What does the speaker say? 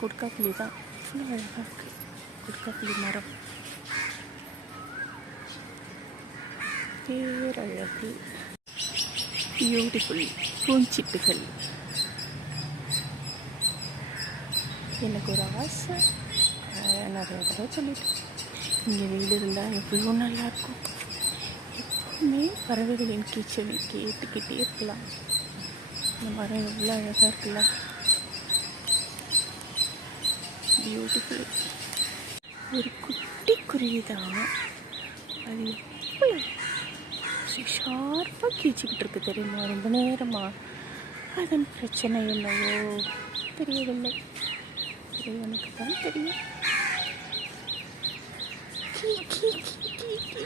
கொடுக்காப்புளி தான் இவ்வளோ அழகாக இருக்குது. கொடுக்காப்புளி மரம் பேரழகு, பியூட்டிஃபுல் பூஞ்சிட்டுகள். எனக்கு ஒரு ஆசை, நிறைய தடவை சொல்லிட்டேன், இங்கே வீடு இருந்தால் எவ்வளோ நல்லாயிருக்கும். எப்பவுமே பறவைகளின் கீச்சலை கேட்டுக்கிட்டே இருக்கலாம். இந்த மரம் எவ்வளோ அழகாக இருக்குல்ல, பியூட்டிஃபுல். ஒரு குட்டி குருவி தான், அது எவ்வளோ ஷார்ப்பாக கீச்சிக்கிட்டு இருக்கு தெரியுமா, ரொம்ப நேரமாக. அதன் பிரச்சனை என்னவோ தெரியவில்லை, இறைவனுக்கு தான் தெரியும். கீ கீ கீ கீ கீ.